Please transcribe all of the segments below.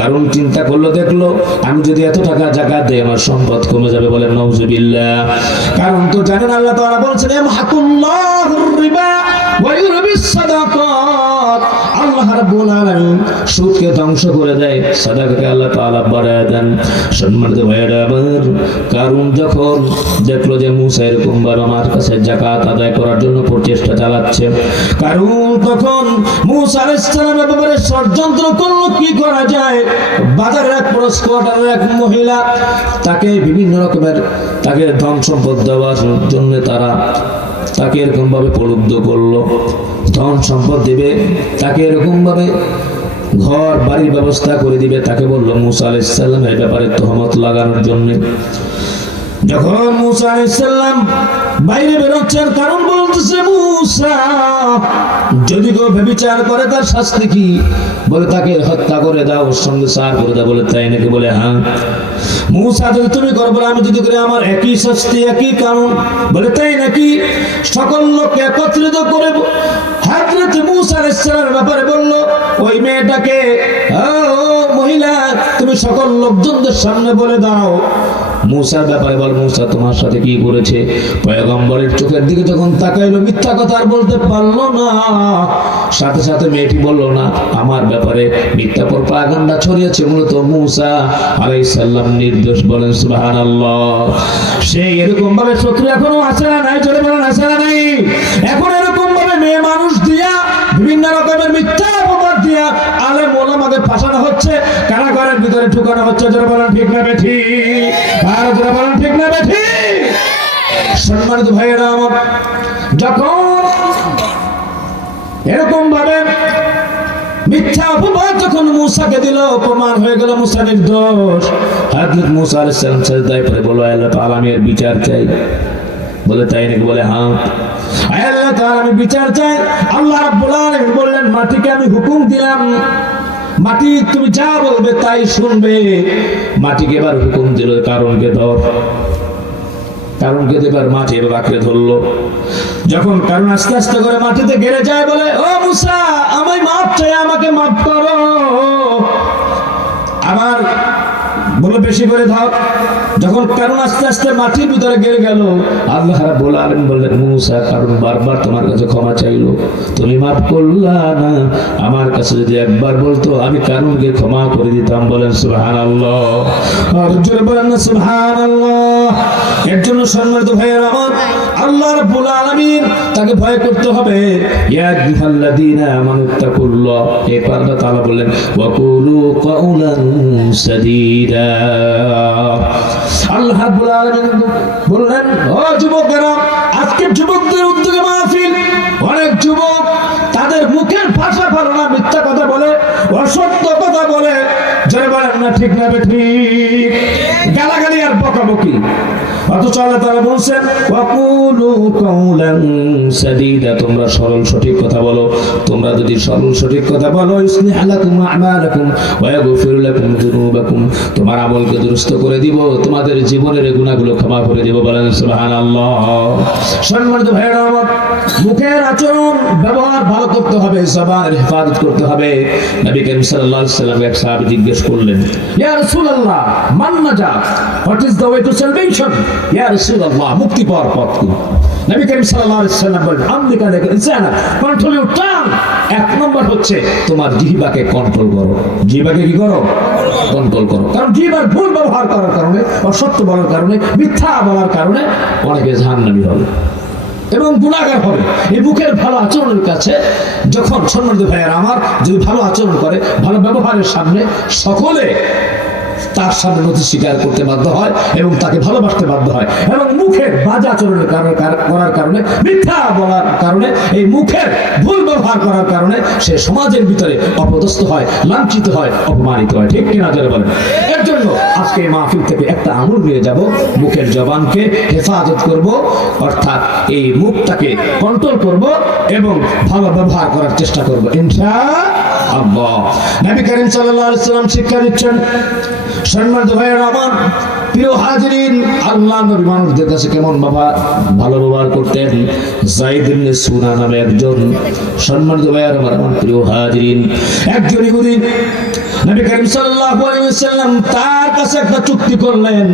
কারণ চিন্তা করলো, দেখলো আমি যদি এত টাকা যাকাত দেই আমার সম্পদ কমে যাবে, বলেন নাউজুবিল্লাহ। কারণ তো জানেন আল্লাহ তাআলা বলেছেন ইয়ামহাকুল্লাহুর রিবা ওয়া ইউরবিস সাদাকাত। আল্লাহ রাব্বুল আলামিন সুদকে ধ্বংস করে দেয়, সাদাকাকে আল্লাহ তাআলা বাড়ায় দেন। সম্মানিত ভাইয়েরা আমার, কারণ যখন দেখলো যে মুসা এরকম ভাবে আমার কাছে যাকাত আদায় করার জন্য প্রচেষ্টা চালাচ্ছে, কারণ তখন মুসা আলাইহিস সালামের ব্যাপারে ষড়যন্ত্র করলো কি করা যায়। বাজারের এক কোয়ার্টারের এক মহিলা তাকে বিভিন্ন রকমের তাকে ধন সম্পদ দেওয়ার জন্য তাকে এরকম ভাবে প্রলুব্ধ করলো, ধন সম্পদ দিবে, তাকে এরকম ভাবে ঘর বাড়ির ব্যবস্থা করে দিবে। তাকে বললো মুসা আলাইহিস সালাম এই ব্যাপারে তহমত লাগানোর জন্য। যখন মুসা আলাইহিস সালাম বাইরে বেরোচ্ছেন, কারণ বলতেছে মুসা যদি কেউ ব্যভিচার করে তার শাস্তি কি? বলে তাকে হত্যা করে দাও, ওর সঙ্গে সার করে দাও। বলে তাই নাকি? বলে হ্যাঁ। মুসা যদি তুমি করো, বলে আমি যদি করি আমার একই শাস্তি একই কারণ। বলে তাই নাকি? সকল লোককে একত্রিত করে হযরত মুসা আলাইহিস সালামের ব্যাপারে বলল, ওই মেয়েটাকে ও মহিলা তুমি সকল লোকজনদের সামনে বলে দাও মুসার ব্যাপারে। বল মুসা তোমার সাথে কি করেছে? পয়গম্বরের চোখের দিকে যখন তাকাইলো, মিথ্যা কথা আর বলতে পারলো না। সাথে সাথে মেয়েটি বলল না আমার ব্যাপারে মিথ্যা প্রপাগান্ডা ছড়িয়েছে মূলত মুসা আলাইহিস সালাম নির্দোষ। বলেন সুবহানাল্লাহ। সেই এরকম ভাবে শত্রু এখনো আছে না নাই? চলে বলেন আছে না নাই? এখন এরকম ভাবে মেয়ে মানুষ দিয়া বিভিন্ন রকমের মিথ্যা অপবাদ দিয়া আলেম ওলামাকে ফাঁসানো হচ্ছে, কারাগারের ভিতরে ঢুকানো হচ্ছে। যারা বলেন ঠিক না বেঠিক? আর যারা বলেন ঠিক না বেঠিক? সম্মানিত ভাইয়েরা আমার, যখন এরকম ভাবে মিথ্যা অপবাদ যখন মুসাকে দিল, প্রমাণ হয়ে গেল মুসা নির্দোষ। হযরত মুসা আলাইহিস সালাম সিজদায় পড়ে বলল আল্লাহ তাআলা আমি এর বিচার চাই। বলে তাই নাকি? বলে হ্যাঁ। আল্লাহ তাআলা আমি বিচার চাই। আল্লাহ রাব্বুল আলামিন বললেন মাটিকে আমি হুকুম দিলাম, মাটি তুমি যা বলবে তাই শুনবে। মাটিকে এবার হুকুম দিল কারণকে ধর। কারণকে এবার মাটি এবার আঁকড়ে ধরলো। যখন কারণ আস্তে আস্তে করে মাটিতে গেড়ে যায়, বলে ও মুসা আমায় মাফ চাই, আমাকে মাফ করো। আবার বলে বেশি করে ধর। যখন কারণ আস্তে আস্তে মাটির ভিতরে গেড়ে গেল, আল্লাহ রাব্বুল আলামিন বললেন মুসা কারণ বারবার তোমার কাছে ক্ষমা চাইলো, তুমি মাফ করলা না। আমার কাছে যদি একবার বলতো আমি কারণকে ক্ষমা করে দিতাম। বলেন সুবহানাল্লাহ। আর জোরে বলেন না সুবহানাল্লাহ। এর জন্য সম্মানিত ভাইয়েরা আমার, আল্লাহ রাব্বুল আলামিন তাকে ভয় করতে হবে। ইয়া আইয়ুহাল্লাযীনা আমানুত্তাকুল্লাহ। এরপর আল্লাহ তাআলা বললেন ওয়াকুলু কাওলান সাদীদা। আল্লাহ রাব্বুল আলামিন বললেন ও যুবকেরা, আজকে যুবকদের উদ্যোগে মাহফিল। অনেক যুবক তাদের মুখের ভাষা ভালো না, মিথ্যা কথা বলে, অসত্য কথা বলে। যারা বলেন না ঠিক না বেঠিক? গালাগালি আর বকাবকি। অথচ আল্লাহ তাআলা বলছেন ওয়াকুলু কাওলান সাদীদা, তোমরা সরল সঠিক কথা বলো। তোমরা যদি সরল সঠিক কথা বলো, ইসলিহ লাকুম আমালাকুম ওয়া ইয়াগফির লাকুম যুনুবাকুম, তোমার আমলকে দুরুস্ত করে দিব, তোমাদের জীবনের গুনাহগুলো ক্ষমা করে দিব। বলেন সুবহানাল্লাহ। সম্মানিত ভাইরা আমার, মুখের আচরণ ব্যবহার ভালো করতে হবে, জবানের হেফাজত করতে হবে। নবী করিম সাল্লাল্লাহু আলাইহি ওয়াসাল্লাম এক সাহাবী জিজ্ঞেস করলেন ইয়া রাসূলুল্লাহ মান নাজাত, what is the way to salvation? ইয়া রাসূলুল্লাহ মুক্তি পাওয়ার পথ কি? নবী করিম সাল্লাল্লাহু আলাইহি ওয়াসাল্লাম বলেন আমলিকা লাকা লিসানা, কন্ট্রোল ইউর টাং। এক নম্বর হচ্ছে তোমার জিহ্বাকে কন্ট্রোল করো। জিহ্বাকে কি করো? কন্ট্রোল করো। কারণ জিহ্বার ভুল ব্যবহার করার কারণে, অসত্য বলার কারণে, মিথ্যা বলার কারণে অনেকে জাহান্নামী হবে এবং গুনাহগার হবে। এই মুখের ভালো আচরণের কাছে যখন সম্মানিত ভাইয়েরা আমার যদি ভালো আচরণ করে, ভালো ব্যবহারের সামনে সকলে তার সামনে নথি স্বীকার করতে বাধ্য হয় এবং তাকে ভালোবাসতে বাধ্য হয়। এবং মুখের বাজে আচরণের করার কারণে, মিথ্যা বলার কারণে, এই মুখের ভুল ব্যবহার করার কারণে সে সমাজের ভিতরে অপদস্থ হয়, লাঞ্ছিত হয়, অপমানিত হয়। ঠিক কিনা যারা বলেন? এর জন্য আজকে এই মাহফিল থেকে একটা আমল নিয়ে যাব, মুখের জবানকে হেফাজত করব, অর্থাৎ এই মুখটাকে কন্ট্রোল করব এবং ভালো ব্যবহার করার চেষ্টা করব ইনশাআল্লাহ। নবী করিম সাল্লাল্লাহু আলাইহি ওয়াসাল্লাম শিক্ষা দিচ্ছেন। সম্মানিত ভাইয়েরা আমার, প্রিয় হাজিরিন, আল্লাহ নবী মানুষদের কাছে কেমন ভালো ব্যবহার করতেন। যায়েদ ইবনে সুনা নামে একজন, সম্মানিত ভাইয়েরা আমার, প্রিয় হাজিরিন, একজন ইহুদি নবী করিম সাল্লাল্লাহু আলাইহি ওয়াসাল্লাম তার কাছে একটা চুক্তি করলেন।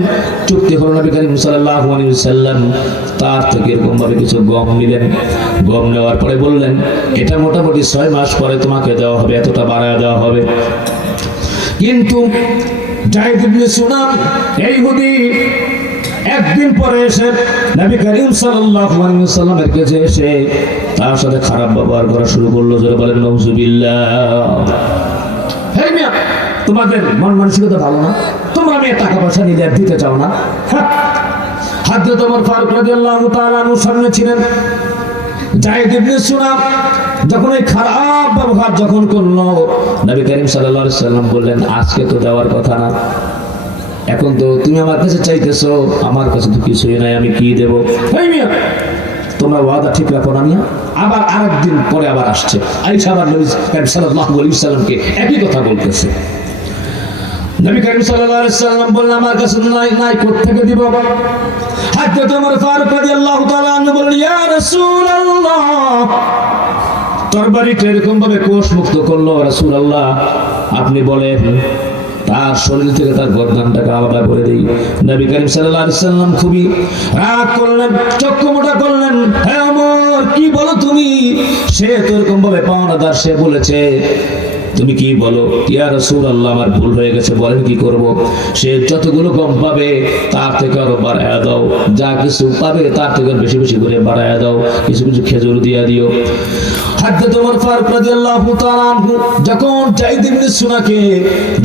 চুক্তি হলো নবী করিম সাল্লাল্লাহু আলাইহি ওয়াসাল্লাম তার থেকে এরকম ভাবে কিছু গম নিলেন। গম নেওয়ার পরে বললেন, এটা মোটামুটি 6 মাস পরে তোমাকে দেওয়া হবে, এতটা বাড়ায় দেওয়া হবে। কিন্তু যায়েদ ইবনে সুনাম এই ইহুদি একদিন পরে এসে নবী করিম সাল্লাল্লাহু আলাইহি ওয়াসাল্লামের কাছে এসে তার সাথে খারাপ ব্যবহার করা শুরু করলো। জোরে বলেন নাউজুবিল্লাহ। হে মিয়া, তোমাদের মন মানসিকতা ভালো না? তোমরা আমি টাকা পয়সা নিলে দিতে চাও না? হযরত ওমর ফারুক রাদিয়াল্লাহু তাআলা আনহু সামনে ছিলেন। যায়েদ ইবনে সুনাম যখন এই খারাপ ব্যবহার যখন করলো, নবী করিম সাল্লাল্লাহু আলাইহি ওয়াসাল্লাম বললেন, আজকে তো দেওয়ার কথা না, এখন তো তুমি আমার কাছে চাইতেছো, আমার কাছে তো কিছুই নাই, আমি কি দেব? এই মিয়া, তোমরা ওয়াদা ঠিক রাখো না মিয়া। আবার আরেকদিন পরে আবার আসছে, আয়েশা আবার নবী করিম সাল্লাল্লাহু আলাইহি ওয়াসাল্লামকে একই কথা বলতেছে। নবী করিম সাল্লাল্লাহু আলাইহি ওয়াসাল্লাম বললেন, আমার কাছে নাই, নাই কোথা থেকে দিব? হযরত ওমর ফারুক রাদিয়াল্লাহু তাআলা আনহু বললেন, ইয়া রাসূলুল্লাহ, তরবারিটা এরকম ভাবে কোষ মুক্ত করলো রাসূলুল্লাহ, আপনি বলেন তার শরীর থেকে তার গর্দানটাকে আলাদা করে দেই। নবী করিম সাল্লাল্লাহু আলাইহি ওয়াসাল্লাম খুবই রাগ করলেন, চক্ষু মোটা করলেন। হে ওমর, কি বলো তুমি? সে তো এরকম ভাবে পাওনাদার, সে বলেছে, তুমি কি বলো? ইয়া রাসূলুল্লাহ, আমার ভুল হয়ে গেছে, বলেন কি করব? সে যতগুলো গম পাবে তার থেকে আরো বাড়ায়া দাও, যা কিছু পাবে তার থেকে বেশি বেশি করে বাড়ায়া দাও, কিছু কিছু খেজুর দিয়া দিও। হযরত ওমর ফারুক রাদিয়াল্লাহু তাআলা আনহু যখন যায়েদ ইবনে সুনাকে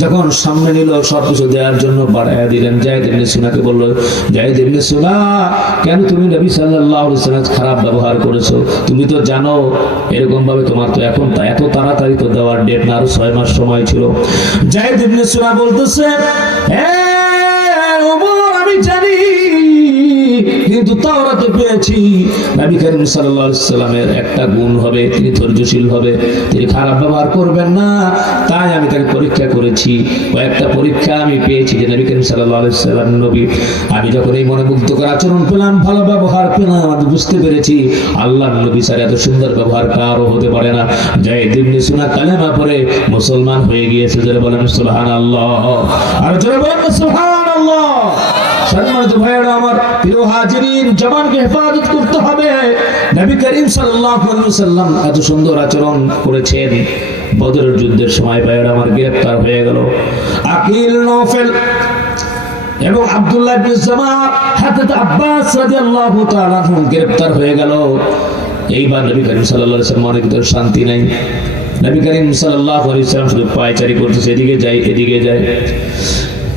যখন সামনে নিল সব কিছু দেওয়ার জন্য বাড়ায়া দিলেন, যায়েদ ইবনে সুনাকে বলল, যায়েদ ইবনে সুনা, কেন তুমি নবী সাল্লাল্লাহু আলাইহি ওয়াসাল্লাম খারাপ ব্যবহার করেছো? তুমি তো জানো এরকম ভাবে তোমার তো এখন এত তাড়াতাড়ি তো দেওয়ার ডেট না, আরো 6 মাস সময় ছিল। যায়েদ ইবনে সুনা বলতেছে, হে ওমর, আমি জানি, কিন্তু তাওরাতে পেয়েছি নবী করিম সাল্লাল্লাহু আলাইহি ওয়াসাল্লামের একটা গুণ হবে, তিনি ধৈর্যশীল হবে, তিনি খারাপ ব্যবহার করবেন না। তাই আমি তাকে পরীক্ষা করেছি, কয়েকটা পরীক্ষা আমি পেয়েছি যে নবী করিম সাল্লাল্লাহু আলাইহি ওয়াসাল্লাম নবী। আমি যখন এই মনে মুগ্ধকর আচরণ পেলাম, ভালো ব্যবহার পেলাম, আমি বুঝতে পেরেছি আল্লাহর নবী ছাড়া এত সুন্দর ব্যবহার কারও হতে পারে না। যায়েদ ইবনে সুনা কালেমা পড়ে মুসলমান হয়ে গিয়েছে। যারা বলেন সুবহানাল্লাহ, আর যারা বলেন সুবহানাল্লাহ। সম্মানিত ভাইয়েরা আমার, প্রিয় হাজিরিন, জবানকে হেফাজত করতে হবে। নবী করিম সাল্লাল্লাহু আলাইহি ওয়াসাল্লাম এত সুন্দর আচরণ করেছেন। বদরের যুদ্ধের সময় ভাইয়েরা আমার গ্রেফতার হয়ে গেল আকিল, নওফেল এবং আব্দুল্লাহ ইবনে জামা, হযরত আব্বাস রাদিয়াল্লাহু তাআলা আনহু গ্রেফতার হয়ে গেল। এইবার নবী করিম সাল্লাল্লাহু আলাইহি ওয়াসাল্লামের ভিতরে শান্তি নাই। নবী করিম সাল্লাল্লাহু আলাইহি ওয়াসাল্লাম শুধু পায়চারি করতেছে, এদিকে যায় এদিকে যায়।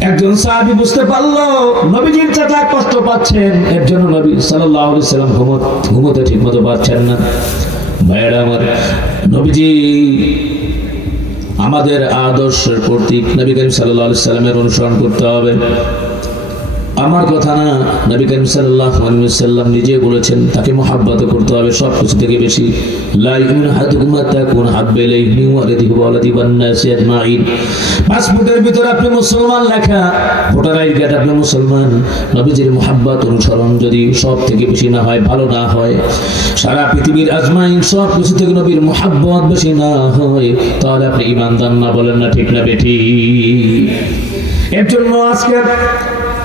একজন সাহাবী বুঝতে পারলো নবীজির চাচা কষ্ট পাচ্ছেন, এর জন্য নবী সাল্লাল্লাহু আলাইহি ওয়াসাল্লাম ঘুমোতে ঠিকমতো পাচ্ছেন না। ভাইয়েরা আমার, নবীজি আমাদের আদর্শের প্রতীক, নবী করিম সাল্লাল্লাহু আলাইহি ওয়াসাল্লামের অনুসরণ করতে হবে। আমার কথা না, নবী করিম সাল্লাল্লাহু আলাইহি ওয়াসাল্লাম নিজে বলেছেন তাকে মহব্বত করতে হবে সবকিছু থেকে বেশি। লা ইউমিনু আহাদুকুম হাত্তা ইয়াকুনা হাব্বা ইলাইহি মিন ওয়ালিদিহি ওয়া ওয়ালাদিহি ওয়ান নাসি আজমাইন। পাসপোর্টের ভিতরে আপনি মুসলমান লেখা, ভোটার আইডি কার্ড আপনি মুসলমান, নবীজির মহব্বত অনুসরণ যদি সব থেকে বেশি না হয়, ভালো না হয়, সারা পৃথিবীর আজমাইন সব কিছু থেকে নবীর মহব্বত বেশি না হয়, তাহলে আপনি ঈমানদার না। বলেন না ঠিক না বেঠি? এর জন্য আজকে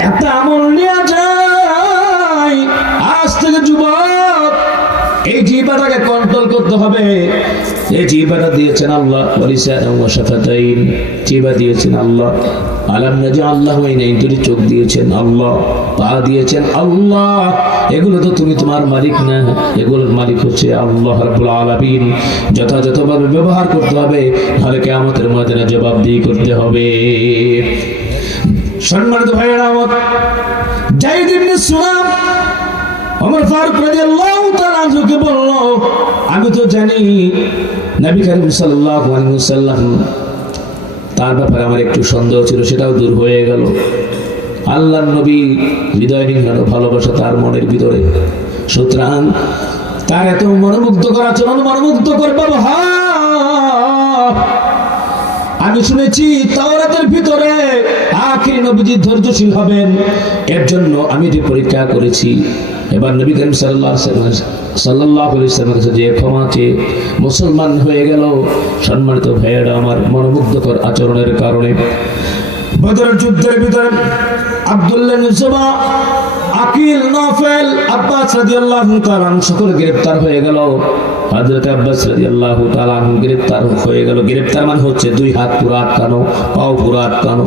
একটা আমল নিয়ে যায়। আজ থেকে যুবক, এই জিহ্বাটাকে কন্ট্রোল করতে হবে। এই জিহ্বাটা দিয়েছেন আল্লাহ, ওয়ালিসানান ওয়া শাফাতাইন, জিহ্বা দিয়েছেন আল্লাহ। আলাম নাজআল লাহু আইনাইন, দুটি চোখ দিয়েছেন আল্লাহ, পা দিয়েছেন আল্লাহ। এগুলো তো তুমি তোমার মালিক না, এগুলোর মালিক হচ্ছে আল্লাহ রাব্বুল আলামিন। যথাযথভাবে ব্যবহার করতে হবে, তাহলে কিয়ামতের ময়দানে জবাবদিহি করতে হবে। সম্মানিত ভাইয়েরা আমার, যায়েদ ইবনে সুনাম ওমর ফারুক রাদিয়াল্লাহু তাআলা আনহুকে বলল, আমি তো জানি নবী করিম সাল্লাল্লাহু আলাইহি ওয়াসাল্লাম, তার ব্যাপারে আমার একটু সন্দেহ ছিল, সেটাও দূর হয়ে গেল। আল্লাহর নবী হৃদয় নিংড়ানো ভালোবাসা তার মনের ভিতরে, সুতরাং তার এত মনোমুগ্ধকর আচরণ, মনোমুগ্ধকর ব্যবহার। আমি শুনেছি তাওরাতের ভিতরে আখির নবীজি ধৈর্যশীল হবেন, এর জন্য আমি এটি পরীক্ষা করেছি। এবার নবী করিম সাল্লাল্লাহু আলাইহি ওয়াসাল্লামের কাছে যে ক্ষমা চেয়ে মুসলমান হয়ে গেল। সম্মানিত ভাইয়েরা আমার, মনোমুগ্ধকর আচরণের কারণে বদরের যুদ্ধের ভিতরে আব্দুল্লাহ ইবনে জুবা, আকিল, নাফেল, আব্বাস রাদিয়াল্লাহু তাআলা সকলে গ্রেফতার হয়ে গেল। হযরত আব্বাস রাদিয়াল্লাহু তাআলা গ্রেফতার হয়ে গেল। গ্রেফতার মানে হচ্ছে দুই হাত পুরো আটকানো, পাও পুরো আটকানো।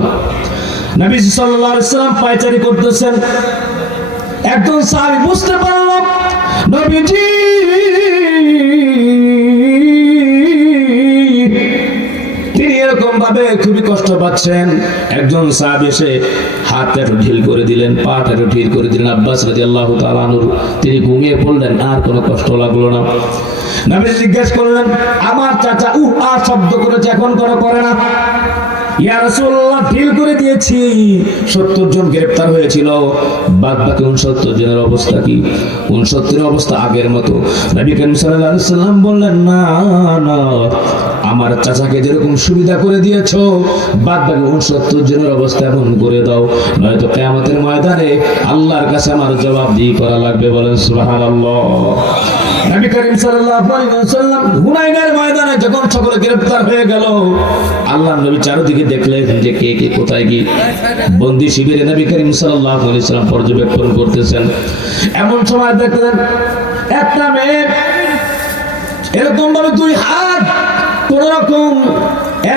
নবী সাল্লাল্লাহু আলাইহি ওয়াসাল্লাম পায়চারি করতেছেন। একজন সাহাবী বুঝতে পারল নবীজি তিনি এরকম ভাবে খুবই কষ্ট পাচ্ছেন। একজন সাহাবী এসে হাত একটু ঢিল করে দিলেন, পা একটু ঢিল করে দিলেন। আব্বাস রাদিয়াল্লাহু তাআলা আনহু তিনি ঘুমিয়ে পড়লেন, আর কোনো কষ্ট লাগলো না। নবী জিজ্ঞেস করলেন, আমার চাচা আর শব্দ করেছে, এখন কোনো করে না? ইয়া রাসূলুল্লাহ, ঢিল করে দিয়েছি। 70 জন গ্রেফতার হয়েছিল, বাদ বাকি 69 জনের অবস্থা কি? 69 এর অবস্থা আগের মতো। নবী করিম সাল্লাল্লাহু আলাইহি ওয়াসাল্লাম বললেন, না না, আমার চাচাকে যেরকম সুবিধা করে দিয়েছো, বাদ বাকি 69 জনের অবস্থা এমন করে দাও, নয়তো কিয়ামতের ময়দানে আল্লাহর কাছে আমার জবাবদিহি করা লাগবে। বলেন সুবহানাল্লাহ। নবী করিম সাল্লাল্লাহু আলাইহি ওয়াসাল্লাম হুনাইনের ময়দানে যখন সকলে গ্রেফতার হয়ে গেল, আল্লাহর নবী চারদিকে দেখলেন যে কে কে কোথায় কি। বন্দী শিবিরে নবী করিম সাল্লাল্লাহু আলাইহি ওয়াসাল্লাম পর্যবেক্ষণ করতেছেন। এমন সময় দেখলেন একটা মেয়ে এরকম ভাবে দুই হাত কোন রকম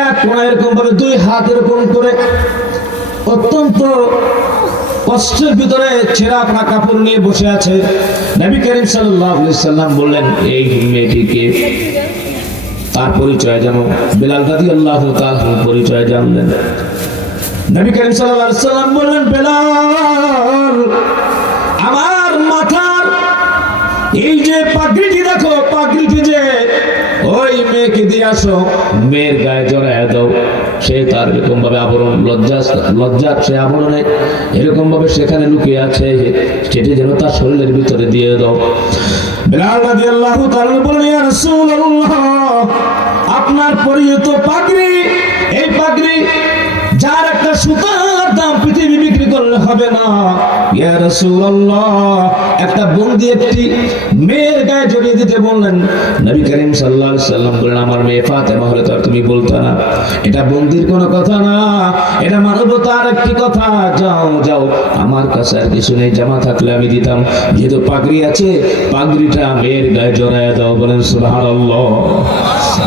এক কোনা এরকম ভাবে দুই হাত এরকম করে অত্যন্ত কষ্টের ভিতরে ছেঁড়া ফাঁকা কাপড় নিয়ে বসে আছে। নবী করিম সাল্লাল্লাহু আলাইহি ওয়াসাল্লাম বললেন, এই মেয়েটিকে। তার পরিচয় জানো? বেলাল রাদিয়াল্লাহু তাআলা পরিচয় জানলেন। নবী করিম সাল্লাল্লাহু আলাইহি ওয়াসাল্লাম বললেন, বেলাল, আমার মাথার এই যে পাগড়িটি দেখো, পাগড়িটি যে ওই মেয়েকে দিয়ে আসো, মেয়ের গায়ে জড়ায় দাও। সে তার এরকম ভাবে আবরণ, লজ্জা সে আবরণে এরকম ভাবে সেখানে লুকিয়ে আছে, সেটি যেন তার শরীরের ভিতরে দিয়ে দাও। বেলাল রাদিয়াল্লাহু তাআলা বললেন, ইয়া রাসূলুল্লাহ, আপনার পরিহিত পাগড়ি, এই পাগড়ি যার একটা সুতার দাম পৃথিবী বিক্রি করলে হবে না। ইয়া রাসূলুল্লাহ, একটা বন্দী একটি মেয়ের গায়ে জড়িয়ে দিতে বললেন। নবী করিম সাল্লাল্লাহু আলাইহি ওয়াসাল্লাম বললেন, আমার মেয়ে ফাতেমা হলে তো আর তুমি বলতো না। এটা বন্দির কোনো কথা না, এটা মানবতার একটি কথা। যাও যাও, আমার কাছে আর কিছু নেই, জামা থাকলে আমি দিতাম, যেহেতু পাগড়ি আছে, পাগড়িটা মেয়ের গায়ে জড়ায় দাও। বলেন সুবহানাল্লাহ।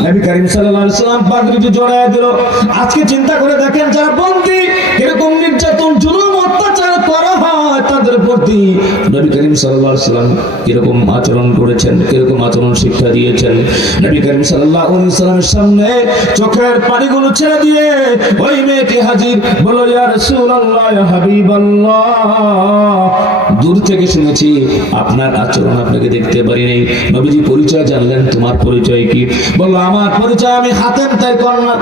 নবী করিম সাল্লাল্লাহু আলাইহি ওয়াসাল্লাম পাগড়িটি জড়ায় দিল। আজকে চিন্তা করে দেখেন, যারা বন্দী এরকম নির্যাতন, জুলুম, অত্যাচার করা হয় তাদের প্রতি নবী করিম সাল্লাল্লাহু আলাইহি ওয়াসাল্লাম কিরকম আচরণ করেছেন, কিরকম আচরণ শিক্ষা দিয়েছেন। নবী করিম সাল্লাল্লাহু আলাইহি ওয়াসাল্লামের সামনে চোখের পানিগুলো ছেড়ে দিয়ে ওই মেয়েটি হাজির, বলল, ইয়া রাসূলুল্লাহ, ইয়া হাবিবাল্লাহ, দূর থেকে শুনেছি আপনার আচরণ, আপনাকে দেখতে পারি নাই। নবীজি পরিচয় জানলেন, তোমার পরিচয় কি? বলল, আমার পরিচয়, আমি হাতেম তাই কন্যা।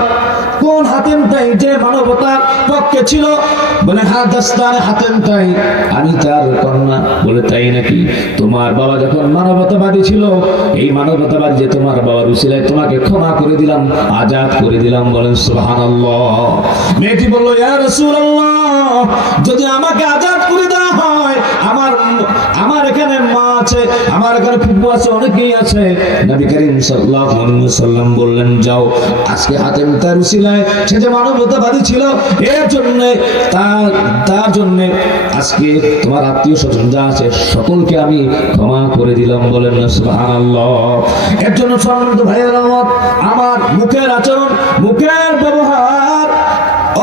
কোন হাতেম তাই? যে মানবতার পক্ষে ছিল। বলে, হ্যাঁ, দাস্তানে হাতেম তাই, আমি তার কন্যা। বলে, তাই নাকি? তোমার বাবা যখন মানবতাবাদী ছিল, এই মানবতাবাদী যে তোমার বাবার উসিলায় তোমাকে ক্ষমা করে দিলাম, আজাদ করে দিলাম। বলেন সুবহানাল্লাহ। মেয়েটি বলল, ইয়া রাসূলুল্লাহ, যদি আমাকে আজাদ করে দেওয়া হয়, আমার এখানে মা আছে, আমার এখানে ফুফু আছে, অনেকেই আছে। নবী করিম সাল্লাল্লাহু আলাইহি ওয়াসাল্লাম বললেন, যাও, আজকে হাতেম তার উসিলায়, সে যে মানবতাবাদী ছিল, এর জন্য তার জন্য আজকে তোমার আত্মীয় স্বজন যা আছে সকলকে আমি ক্ষমা করে দিলাম। বলেন না সুবহানাল্লাহ। এর জন্য সম্মানিত ভাইয়েরা আমার, মুখের আচরণ, মুখের ব্যবহার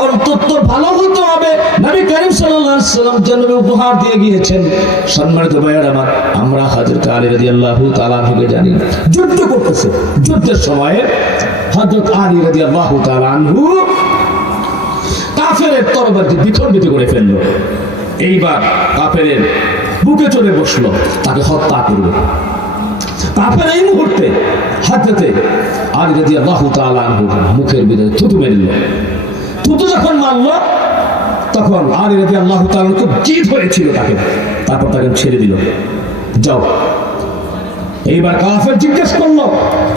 অন্তত ভালো হতে হবে। নবী করিম সাল্লাল্লাহু আলাইহি ওয়াসাল্লাম যে উপহার দিয়ে গিয়েছেন। সম্মানিত ভাইয়েরা আমার, আমরা হযরত আলী রাদিয়াল্লাহু তাআলা আনহুকে জানি, যুদ্ধ করতেছে। যুদ্ধের সময়ে হযরত আলী রাদিয়াল্লাহু তাআলা আনহু কাফেরের তরবারিটি বিখণ্ডিত করে ফেললো। এইবার কাফেরের বুকে চড়ে বসলো, তাকে হত্যা করবে। কাফের এই মুহূর্তে হযরত আলী রাদিয়াল্লাহু তাআলা আনহু মুখের ভিতরে থুতু মেরে দিল। থুতু যখন মারলো, তখন আলী রাদিয়াল্লাহু তাআলা খুব জিদ হয়েছিল তাকে, তারপর তাকে ছেড়ে দিল, যাও। এইবার কাফের জিজ্ঞেস করলো,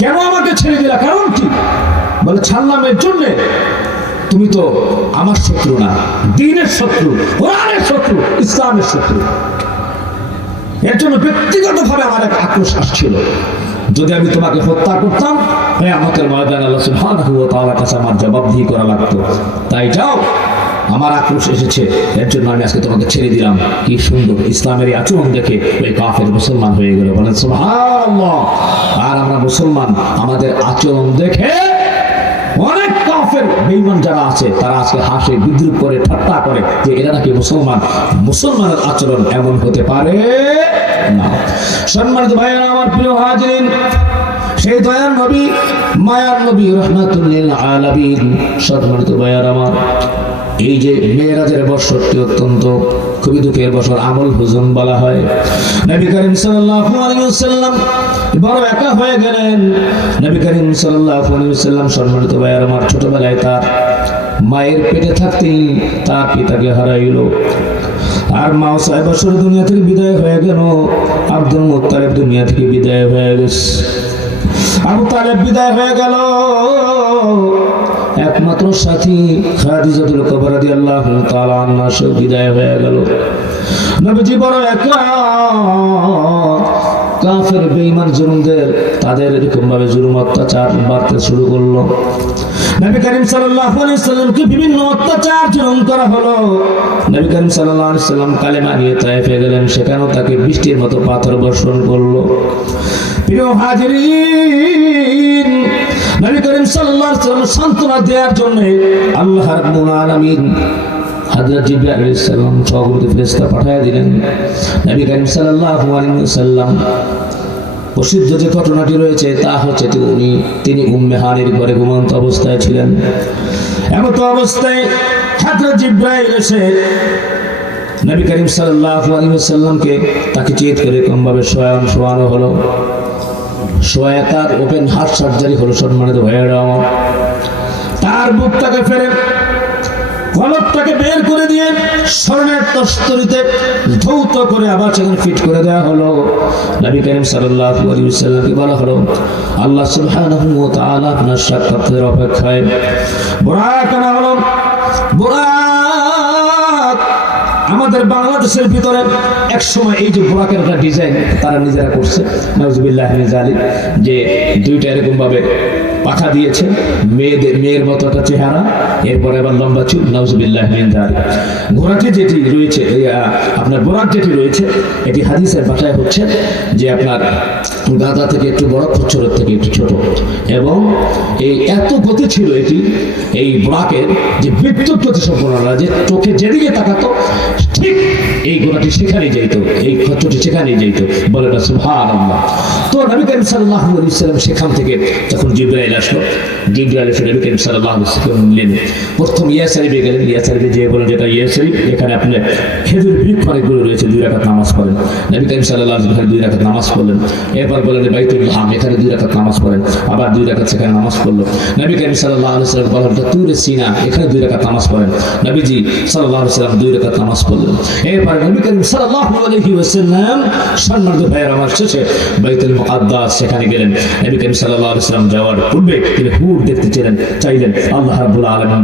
কেন আমাকে ছেড়ে দিলা, কারণ কি? বলে, ছাড়লাম এর জন্য তুমি তো আমার শত্রু না, দ্বীনের শত্রু, কোরআনের শত্রু, ইসলামের শত্রু। এর জন্য ব্যক্তিগতভাবে আমার এক আক্রোশ আসছিল, যদি আমি তোমাকে হত্যা করতাম কিয়ামতের ময়দানে আল্লাহ সুবহানাহু ওয়া তাআলার কাছে আমার জবাবদিহি করা লাগতো। তাই যাও, আমার আক্রোশ এসেছে, এর জন্য আমি আজকে তোমাকে ছেড়ে দিলাম। কি সুন্দর ইসলামের এই আচরণ দেখে ওই কাফের মুসলমান হয়ে গেল, বলেন সুবহানাল্লাহ। আর আমরা মুসলমান, আমাদের আচরণ দেখে অনেক কাফের বেঈমান যারা আছে তারা আজকে হাসে, বিদ্রুপ করে, ঠাট্টা করে যে এরা নাকি মুসলমান। মুসলমানের আচরণ এমন হতে পারে না। সম্মানিত ভাইয়েরা, আমার প্রিয় হাজিরিন, সেই দয়ার নবী, মায়ার নবী, রাহমাতুল লিল আলামিন। সম্মানিত ভাইয়েরা আমার, এই যে মেরাজের বছরটি অত্যন্ত খুবই দুঃখের বছর, আমল হুজুন বলা হয়। নবী করিম সাল্লাল্লাহু আলাইহি ওয়াসাল্লাম বড় একা হয়ে গেলেন। নবী করিম সাল্লাল্লাহু আলাইহি ওয়াসাল্লাম, সম্মানিত ভাইয়েরা আমার, ছোটবেলায় তার মায়ের পেটে থাকতেই তার পিতাকে হারাইল। আর মা 6 বছর দুনিয়া থেকে বিদায় হয়ে গেল। আব্দুল মুত্তালিব দুনিয়া থেকে বিদায় হয়ে গেছে। আবু তালেব বিদায় হয়ে গেল। একমাত্র সাথী খাদিজাতুল কুবরা রাদিয়াল্লাহু তাআলা আনহা সে বিদায় হয়ে গেল। নবীজি বড় একা। কাফের বেঈমান জুলুমদের, তাদের এরকম ভাবে জুলুম অত্যাচার বাড়তে শুরু করলো। নবী করিম সাল্লাল্লাহু আলাইহি ওয়াসাল্লামকে বিভিন্ন অত্যাচার জুলুম করা হলো। নবী করিম সাল্লাল্লাহু আলাইহি ওয়াসাল্লাম কালেমা নিয়ে তায়েফে গেলেন, সেখানেও তাকে বৃষ্টির মতো পাথর বর্ষণ করলো। প্রিয় হাজিরিন, নবী করিম সাল্লাল্লাহু আলাইহি ওয়াসাল্লাম সান্ত্বনা দেওয়ার জন্য আল্লাহ রাব্বুল আলামিন হযরত জিবরাইল আলাইহিস সালাম চৌগুরতে ফেরেশতা পাঠিয়ে দিলেন। নবী করিম সাল্লাল্লাহু আলাইহি ওয়াসাল্লাম প্রসিদ্ধ যে ঘটনাটি রয়েছে তা হচ্ছে তিনি উম্মে হানির ঘরে ঘুমন্ত অবস্থায় ছিলেন। এমত অবস্থায় হযরত জিবরাইল এসে নবী করিম সাল্লাল্লাহু আলাইহি ওয়াসাল্লামকে তাকে চিৎ করে কোনভাবে শোয়ানো হলো। শোয়া তার ওপেন হার্ট সার্জারি হলো। সম্মানিত ভাইয়েরা আমার, তার বুকটাকে ফেরে কলবটাকে বের করে দিয়ে স্বর্ণের তস্তরিতে ধৌত করে আবার সেখানে ফিট করে দেওয়া হলো। নবী করিম সাল্লাল্লাহু আলাইহি ওয়াসাল্লামকে বলা হলো, আল্লাহ সুবহানাহু ওয়া তাআলা আপনার সাক্ষাতের অপেক্ষায়। বুরাক আনা হলো। বুরাক আমাদের বাংলাদেশের ভিতরে এক সময় এই যে বুরাকের একটা ডিজাইন তারা নিজেরা করছে, নাউজুবিল্লাহ মিন যালিক, যে দুইটা এরকম ভাবে পাখা দিয়েছে, মেয়ের মতো একটা চেহারা, এরপরে আবার লম্বা চুল, নাউজুবিল্লাহ মিন যালিক। ঘোড়াটি যেটি রয়েছে, আপনার বোরাক যেটি রয়েছে, এটি হাদিসের ভাষায় হচ্ছে যে আপনার গাধা থেকে একটু বড়, খচ্চরের থেকে একটু ছোট, এবং এই এত গতি ছিল এটি, এই বোরাকের যে বিদ্যুৎ গতি সম্পন্ন, যে চোখে যেদিকে তাকাতো ঠিক এই ঘোড়াটি সেখানেই যাইতো, এই খচ্চরটি সেখানেই যাইতো। বলে না সুবহানাল্লাহ। তো নবী করিম সাল্লাল্লাহু আলাইহি ওয়াসাল্লাম সেখান থেকে যখন জিবরাইল আসলো, জিবরাইল এসে নবী করিম সাল্লাল্লাহু আলাইহি ওয়াসাল্লাম নিলেন। প্রথম ইয়াসরিবে গেলেন। ইয়াসরিবে যেয়ে বলেন, যেটা ইয়াসরিব, এখানে আপনি খেজুর বৃক্ষ অনেকগুলো রয়েছে, 2 রাকাত নামাজ পড়েন। নবী করিম সাল্লাল্লাহু আলাইহি ওয়াসাল্লাম 2 রাকাত নামাজ পড়লেন। এরপর বলেন বাইতুল হাম, এখানে 2 রাকাত নামাজ পড়েন। আবার 2 রাকাত সেখানে নামাজ পড়লো। নবী করিম সাল্লাল্লাহু আলাইহি ওয়াসাল্লাম বলেন তুরে সিনা, এখানে 2 রাকাত নামাজ পড়েন। নবীজি সাল্লাল্লাহু আলাইহি ওয়াসাল্লাম 2 রাকাত নামাজ পড়লেন। এরপর নবী করিম সাল্লাল্লাহু আলাইহি ওয়াসাল্লাম সম্মানিত ভাইয়েরা আমার শেষে বাইতুল মুকাদ্দাস সেখানে গেলেন। নবী করিম সাল্লাল্লাহু আলাইহি ওয়াসাল্লাম যাওয়ার পূর্বে তিনি হুর দেখতে চাইলেন। আল্লাহ রাব্বুল আলামিন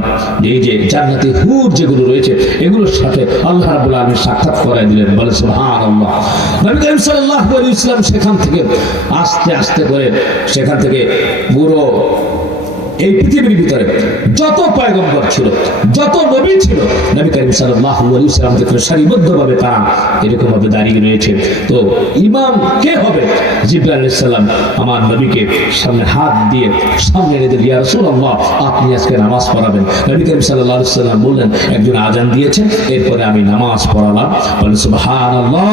এই যে জান্নাতি হুর যেগুলো রয়েছে এগুলোর সাথে আল্লাহ রাব্বুল আলামিন সাক্ষাৎ করায় দিলেন। বলে সুবহানাল্লাহ। নবী করিম সাল্লাল্লাহু আলাইহি ওয়াসাল্লাম সেখান থেকে আস্তে আস্তে করে সেখান থেকে পুরো এই পৃথিবীর ভিতরে যত পয়গম্বর ছিল, যত নবী ছিল, নবী করিম সাল্লাল্লাহু আলাইহি ওয়াসাল্লাম থেকে সারিবদ্ধভাবে তারা এরকম ভাবে দাঁড়িয়ে রয়েছে। তো ইমাম কে হবে? জিবরাইল আলাইহিস সালাম আমার নবীকে সামনে হাত দিয়ে সামনে এনে দিলেন, ইয়া রাসূলুল্লাহ আপনি আজকে নামাজ পড়াবেন। নবী করিম সাল্লাল্লাহু আলাইহি ওয়াসাল্লাম বললেন, একজন আযান দিয়েছেন, এরপরে আমি নামাজ পড়ালাম। বলেন সুবহানাল্লাহ।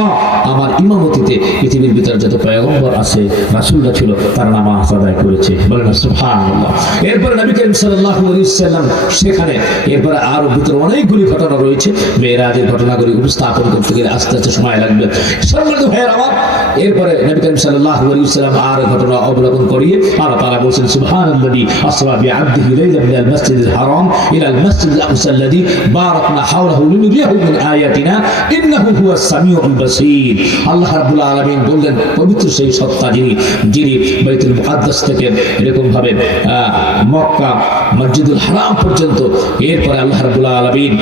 আমার ইমামতিতে পৃথিবীর ভিতরে যত পয়গম্বর আছে, রাসূলরা ছিল, তারা নামাজ আদায় করেছে। বলেন সুবহানাল্লাহ। এরপরে নবী করিম সাল্লাল্লাহু আলাইহি ওয়াসাল্লাম সেখানে এরপরে আরো ভিতরে অনেকগুলি ঘটনা রয়েছে। মেরাজের ঘটনাগুলি উপস্থাপন করতে গেলে আস্তে আস্তে সময় লাগবে। সম্মানিত ভাইয়েরা আমার, এরপরে নবী করিম সাল্লাল্লাহু আলাইহি ওয়াসাল্লাম আর ঘটনা অবলোকন করিয়ে আল্লাহ তাআলা বলেন সুবহানাল্লাযী আসরা বিআবদিহি লাইলান মিনাল মাসজিদিল হারাম ইলাল মাসজিদিল আকসা আল্লাযী বারাকনা হাওলাহু লিনুরিয়াহু মিন আয়াতিনা ইন্নাহু হুয়াস সামিউল বাসীর। আল্লাহ রাব্বুল আলামিন বললেন, পবিত্র সেই সত্তা যিনি বাইতুল মুকাদ্দাস থেকে এরকম ভাবে মক্কা মসজিদুল হারাম পর্যন্ত, এরপরে আল্লাহ রাব্বুল আলামিন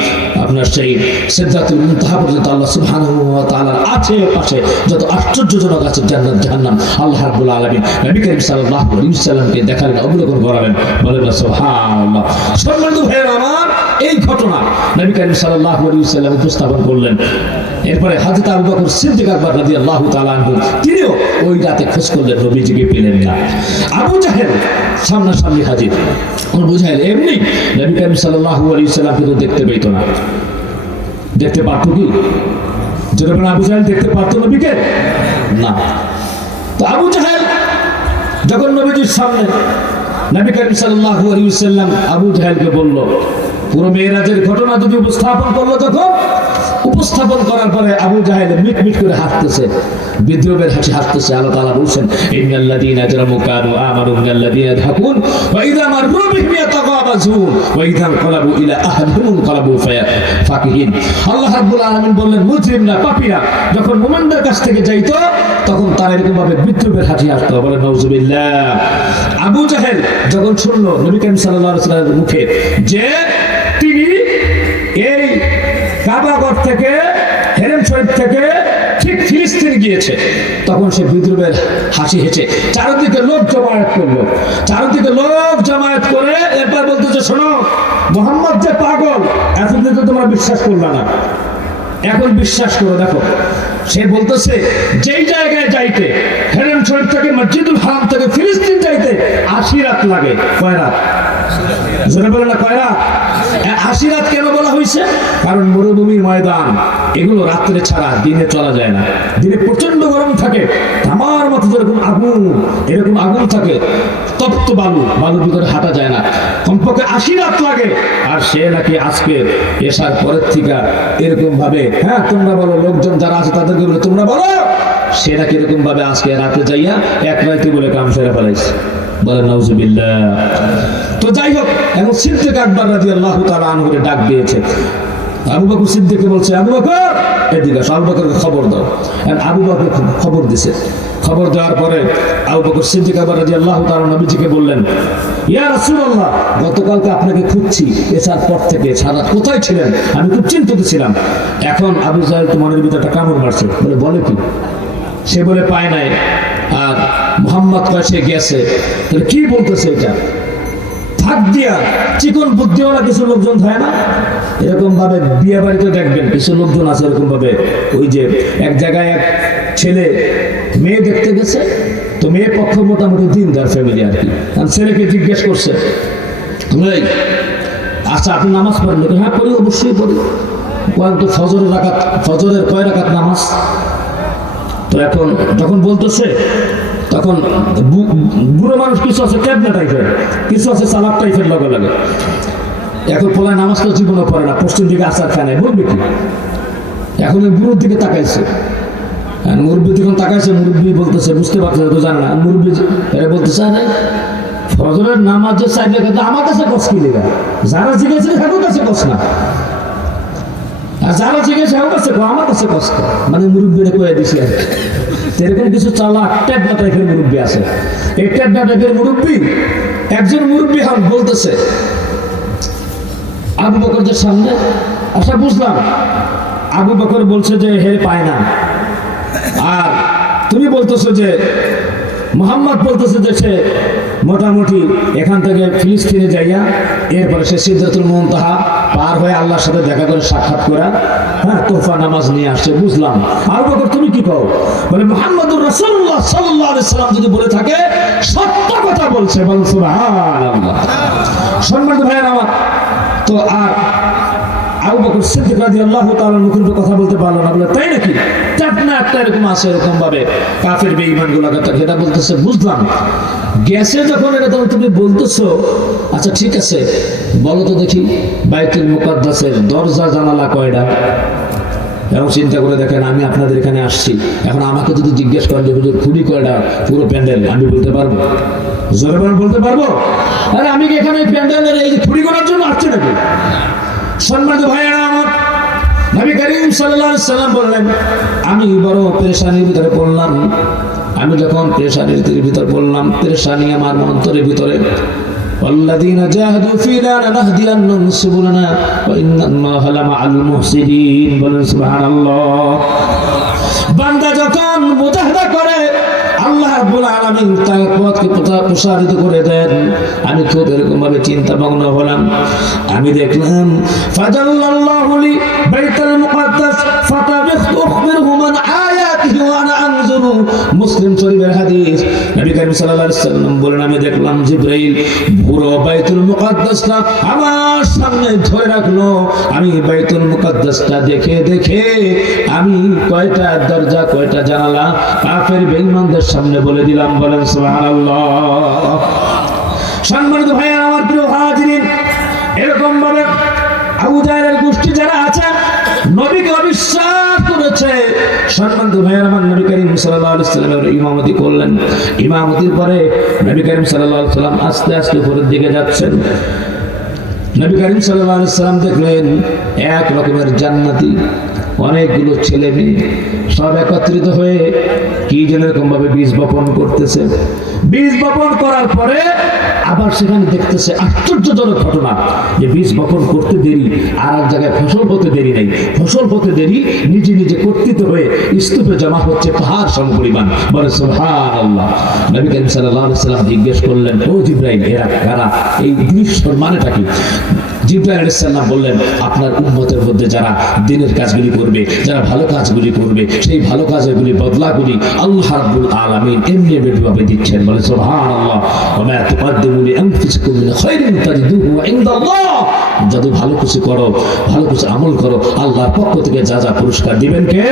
আপনার সেই সিদরাতুল মুনতাহা পর্যন্ত আল্লাহ সুবহানাহু ওয়া তাআলার আশেপাশে যত আশ্চর্যজনক আছে জান্নাত জাহান্নাম, আল্লাহ রাব্বুল আলামিন নবী করিম সাল্লাল্লাহু আলাইহি ওয়াসাল্লামকে দেখালেন, অবলোকন করালেন। বলেন না সুবহানাল্লাহ। সম্মানিত ভাইয়েরা আমার, এই ঘটনা নবী করিম সাল্লাল্লাহু আলাইহি ওয়াসাল্লাম উপস্থাপন করলেন। এরপরে হযরত আবু বকর সিদ্দিক আকবর রাদিয়াল্লাহু তাআলা আনহু তিনিও ওই রাতে খোঁজ করলেন, নবীজিকে পেলেন না। আবু জাহেল সামনাসামনি হাজির। আবু জাহেল এমনি নবী করিম সাল্লাল্লাহু আলাইহি ওয়াসাল্লামকে তো দেখতে পেত না। দেখতে পারতো কি? যেরকম আবু জাহেল দেখতে পারতো নবীকে না। তো আবু জাহেল যখন নবীজির সামনে, নবী করিম সাল্লাল্লাহু আলাইহি ওয়াসাল্লাম আবু জাহেলকে বলল, পুরো মেরাজের ঘটনা যদি উপস্থাপন করলো, তখন উপস্থাপন করার পরে আবু জাহেল মিট মিট করে হাসতেছে, বিদ্রোহের হাসি হাসতেছে। আল্লাহ তাআলা বলছেন, ইন্নাল্লাযীনা আজরামু কানু আমানু মিনাল্লাযীনা ইয়াদহাকুন ওয়া ইযা মাররু বিহিম ইয়াতাগাবাজুন ওয়া ইযা ক্বালাবু ইলা আহলিহিম ক্বালাবু ফাকিহিন। আল্লাহ রাব্বুল আলামিন বললেন, মুজরিমরা, পাপীরা যখন মুমিনদের কাছ থেকে যাইতো, তখন তারা এরকম ভাবে বিদ্রোহের হাসি হাসতো। বলে নাউজুবিল্লাহ। আবু জাহেল যখন শুনলো নবী করিম সাল্লাল্লাহু আলাইহি ওয়াসাল্লামের মুখে যে তিনি এই কাবাগর থেকে, হেরেম শরীফ থেকে ঠিক ফিলিস্তিন গিয়েছে, তখন সে বিদ্রোহের হাসি হেসে চারদিকে লোক জমায়েত করলো। চারদিকে লোক জমায়েত করে এরপর বলতেছে, শোনো, মুহাম্মদ যে পাগল, এতদিন তো তোমরা বিশ্বাস করবে না, এখন বিশ্বাস করো। দেখো, সে বলতেছে যেই জায়গায় যাইতে, হেরেম শরীফ থেকে মসজিদুল হারাম থেকে ফিলিস্তিন যাইতে 80 রাত লাগে। কয় রাত? জোরে বলে না, কয় রাত? 80 রাত কেন বলা হয়েছে? কারণ মরুভূমির ময়দান, এগুলো রাত্রে ছাড়া দিনে চলা যায় না। দিনে প্রচন্ড গরম থাকে, আমার মতো যেরকম আগুন, এরকম আগুন থাকে, তপ্ত বালু, বালুর ভিতরে হাঁটা যায় না। কমপক্ষে 80 রাত লাগে। আর সে নাকি আজকে এসার পরের থেকে এরকম ভাবে, হ্যাঁ তোমরা বলো, লোকজন যারা আছে তাদেরকে বলে তোমরা বলো, সে নাকি এরকম ভাবে আজকে রাতে যাইয়া এক রাতে বলে কাম সেরে ফেলাইছে। বলেন নাউজুবিল্লাহ। তো যাই হোক, এখন সিদ্দিক আকবর রাদিয়াল্লাহু তাআলা আনহু ডাক দিয়েছে। আবু বকর সিদ্দিককে বলছে, আবু বকর এদিকে আসো, আবু বকরকে খবর দাও। আবু বকর খবর দিছে। খবর দেওয়ার পরে আবু বকর সিদ্দিক আকবর রাদিয়াল্লাহু তাআলা নবীজিকে বললেন, ইয়া রাসূলুল্লাহ, গতকালকে আপনাকে খুঁজছি, এসার পর থেকে সারা কোথায় ছিলেন, আমি খুব চিন্তিত ছিলাম। এখন আবু জাহেল তো মনের ভিতরে একটা কামড় মারছে। বলে কি? সে বলে পায় নাই, আর মুহাম্মদ কয় সে গেছে। তাহলে কি বলতেছে এটা? থাক দিয়া চিকন বুদ্ধিওয়ালা কিছু লোকজন হয় না, এরকম ভাবে বিয়ে বাড়িতে দেখবেন কিছু লোকজন আছে এরকম ভাবে, ওই যে এক জায়গায় এক ছেলে মেয়ে দেখতে গেছে, তো মেয়ে পক্ষ মোটামুটি দিনদার ফ্যামিলি আর কি। ছেলেকে জিজ্ঞেস করছে, আচ্ছা আপনি নামাজ পড়েন? হ্যাঁ পড়ি, অবশ্যই পড়ি। তো ফজরের কয় রাকাত নামাজ? তো এখন যখন বলতেছে, তখন বুড়ো মানুষ কিছু আছে ক্যাবনা টাইপের, কিছু আছে সালাদ টাইপের লগে লাগে। এখন পোলায় নামাজ তো জীবনে পড়ে না, পশ্চিম দিকে আসার খানে বলবে কি? এখন ওই বুড়োর দিকে তাকাইছে, মুরব্বী যখন তাকাইছে, মুরব্বী বলতেছে, বুঝতে পারছে তো জানে না, মুরব্বী বলতেছে, আরে ফজরের নামাজ যে চাইলে আমার কাছে কষ্ট কি লেগা, যারা জিজ্ঞেস কারোর কাছে কষ্ট না, আর যারা জিজ্ঞেস আমার কাছে আমার কাছে কষ্ট, মানে মুরব্বীরা কয়ে দিছি আর এরকম কিছু চালা ট্যাবনা টাইপের মুরব্বী আছে। এই ট্যাবনা টাইপের মুরব্বী, একজন মুরব্বী হন বলতেছে আবু বকরদের সামনে, আচ্ছা বুঝলাম, আবু বকর বলছে যে হে পায় না, আর তুমি বলতেছো যে মুহাম্মদ বলতেছে যে সে মোটামুটি এখান থেকে ফিলিস্তিনে যাইয়া এরপরে সে সিদরাতুল মুনতাহা পার হয়ে আল্লাহর সাথে দেখা করে সাক্ষাৎ করা, হ্যাঁ তোফা নামাজ নিয়ে আসছে, বুঝলাম। আবু বকর তুমি কি কও? বলে মুহাম্মদুর রাসূলুল্লাহ সাল্লাল্লাহু আলাইহি সাল্লাম যদি বলে থাকে সত্য কথা বলছে। বল সুবহানাল্লাহ। সম্মানিত ভাইয়েরা আমার, তো আর আবু বকর সিদ্দিক রাদিয়াল্লাহু তাআলা মুখের কথা বলতে পারলো না। বলে তাই নাকি? না একটা এরকম আছে, এরকম ভাবে কাফের বেঈমান গুলাগাতা যেটা বলতেছে বুঝলাম, গেছে যখন এটা তুমি বলতেছো, আচ্ছা ঠিক আছে বলো তো দেখি বাইতুল মুকাদ্দাসের দরজা জানালা কয়টা? এবং চিন্তা করে দেখেন, আমি আপনাদের এখানে আসছি, এখন আমাকে যদি জিজ্ঞেস করেন যে হুজুর খুঁড়ি কয়টা পুরো প্যান্ডেল, আমি বলতে পারবো? জোরে বলতে পারবো? আরে আমি কি এখানে প্যান্ডেলের এই খুঁড়ি করার জন্য আসছি নাকি? সম্মানিত ভাইয়েরা আমার, নবী করিম সাল্লাল্লাহু আলাইহি সাল্লাম বললেন, আমি বড় পেরেশানির ভিতরে পড়লাম। আমি যখন পেরেশানির ভিতরে পড়লাম, পেরেশানি আমার অন্তরের ভিতরে والذين جاهدوا فينا لنهدينهم سبلنا وإن الله لمع المحسنين বলেন সুবহানাল্লাহ। বান্দা যখন মুজাহিদা করে আল্লাহ রাব্বুল আলামিন তার পথকে প্রসারিত করে দেন। আমি খুব এরকম ভাবে চিন্তা মগ্ন হলাম, আমি দেখলাম ফাজাল্লাল্লাহু লি বাইতুল মুকাদ্দাস ফাতাবিখতু আখবিরহু মান আয়াতিহি ওয়া আনা আনজুরু। মুসলিম শরীফের হাদিস, নবী করিম সাল্লাল্লাহু আলাইহি ওয়াসাল্লাম বলেন, আমি দেখলাম জিবরাইল পুরো বাইতুল মুকাদ্দাসটা আমার সামনে ধরে রাখলো। আমি বাইতুল মুকাদ্দাসটা দেখে দেখে আমি কয়টা দরজা কয়টা জানালা কাফের বেঈমানদের সামনে বলে দিলাম। বলেন সুবহানাল্লাহ। সম্মানিত ভাইয়া আমার প্রিয় হাজিরিন, এরকম ভাবে আবু জাহেলের গোষ্ঠী যারা আছে নবীকে অবিশ্বাস করেছে। সম্মানিত ভাইয়া আমার, নবী করিম সাল্লাল্লাহু আলাইহি ওয়াসাল্লামের ইমামতি করলেন। ইমামতির পরে নবী করিম সাল্লাল্লাহু আলাইহি ওয়াসাল্লাম আস্তে আস্তে উপরের দিকে যাচ্ছেন। নবী করিম সাল্লাল্লাহু আলাইহি ওয়াসাল্লাম দেখলেন এক রকমের জান্নাতি অনেকগুলো ছেলে মেয়ে সব একত্রিত হয়ে কি যেন এরকম ভাবে বীজ বপন করতেছে। বীজ বপন করার পরে আবার সেখানে দেখতেছে আশ্চর্যজনক ঘটনা যে বীজ বপন করতে দেরি, আর এক জায়গায় ফসল হতে দেরি নেই। ফসল হতে দেরি, নিজে নিজে কর্তৃত হয়ে স্তূপে জমা হচ্ছে পাহাড় সমপরিমাণ। বলে সুবহানাল্লাহ। নবী করিম সাল্লাল্লাহু আলাইহি ওয়াসাল্লাম জিজ্ঞেস করলেন, ও জিবরাইল, এরা কারা? এই দৃশ্যের মানেটা কি? জিবরাইল আলাইহিস সালাম বললেন, আপনার উম্মতের মধ্যে যারা দিনের কাজগুলি করবে, যারা ভালো কাজগুলি করবে, সেই ভালো কাজগুলি বদলাগুলি আল্লাহ রাব্বুল আলামিন এমনি এমনিভাবে দিচ্ছেন। বলে সুবহানাল্লাহ। ওয়া মা তুকদ্দিমু লিআনফুসিকুম মিন খায়রিন তাজিদুহু ইনদাল্লাহ। যত ভালো কিছু করো, ভালো কিছু আমল করো, আল্লাহর পক্ষ থেকে যা যা পুরস্কার দিবেন কে?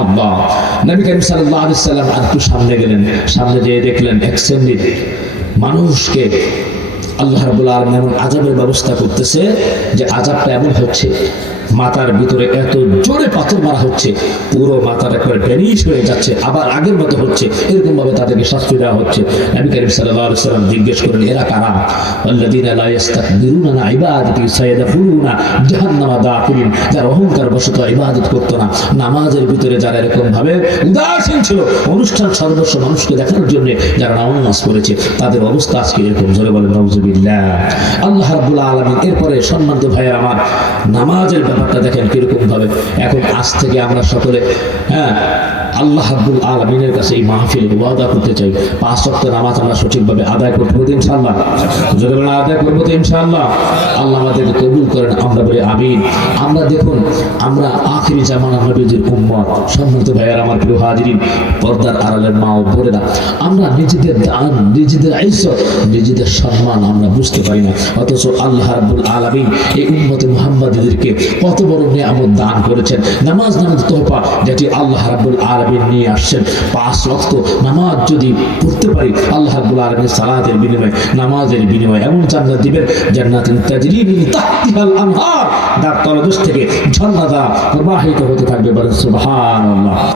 আল্লাহ। নবী করিম সাল্লাল্লাহু আলাইহি ওয়াসাল্লাম আর একটু সামনে গেলেন। সামনে যেয়ে দেখলেন এক শ্রেণীর মানুষকে আল্লাহ রাব্বুল আলামিন এমন আযাবের ব্যবস্থা করতেছে যে আযাবটা এমন হচ্ছে, মাথার ভিতরে এত জোরে পাথর মারা হচ্ছে, পুরো মাথার একবার ভ্যানিশ হয়ে যাচ্ছে, আবার আগের মতো হচ্ছে। এরকম ভাবে তাদেরকে শাস্তি দেওয়া হচ্ছে। নবী করিম সাল্লাল্লাহু আলাইহি ওয়াসাল্লাম জিজ্ঞেস করেন, এরা কারা? আল্লাযীনা লা ইস্তাকবিরুনা আন ইবাদাতি সায়াদখুলুনা জাহান্নামা দাখিলিন। যারা অহংকার বশত ইবাদত করতো না, নামাজের ভিতরে যারা এরকম ভাবে উদাসীন ছিল, অনুষ্ঠান সর্বস্ব মানুষকে দেখানোর জন্য যারা নামাজ পড়েছে, তাদের অবস্থা আজকে এরকম। জোরে বলেন নাউযুবিল্লাহ। আল্লাহ রাব্বুল আলামিন এরপরে সম্মানিত ভাইয়ের আমার, নামাজের ব্যাপারটা দেখেন কিরকম ভাবে। এখন আজ থেকে আমরা সকলে আল্লাহ রাব্বুল আলামিনের কাছে এই মাহফিলে ওয়াদা করতে চাই, 5 ওয়াক্ত নামাজ আমরা সঠিকভাবে আদায় করতে হবে ইনশাআল্লাহ। যদি আমরা আদায় করবো তো ইনশাআল্লাহ আল্লাহ আমাদেরকে কবুল করেন। আমরা বলি আমিন। আমরা দেখুন, আমরা আখিরি জামানার নবীজির উম্মত। সম্মানিত ভাইয়ের আমার প্রিয় হাজিরিন, পর্দার আড়ালের মা ও বোনেরা, আমরা নিজেদের দান, নিজেদের ইজ্জত, নিজেদের সম্মান আমরা বুঝতে পারি না, অথচ আল্লাহ রাব্বুল আলামিন এই উম্মতে মুহাম্মাদীদেরকে কত বড় নিয়ামত দান করেছেন। নামাজ নামাজ তোহফা, যেটি আল্লাহ রাব্বুল আলামিন নিয়ে আসছেন। 5 ওয়াক্ত নামাজ যদি পড়তে পারি, আল্লাহ রাব্বুল আলামিন সালাতের বিনিময়ে, নামাজের বিনিময়ে এমন জান্নাত দিবেন, জান্নাতুন তাজরি মিন তাহতিহাল আনহার, তার তলদেশ থেকে ঝর্ণা দ্বারা প্রবাহিত হতে থাকবে। বলেন সুবহানাল্লাহ।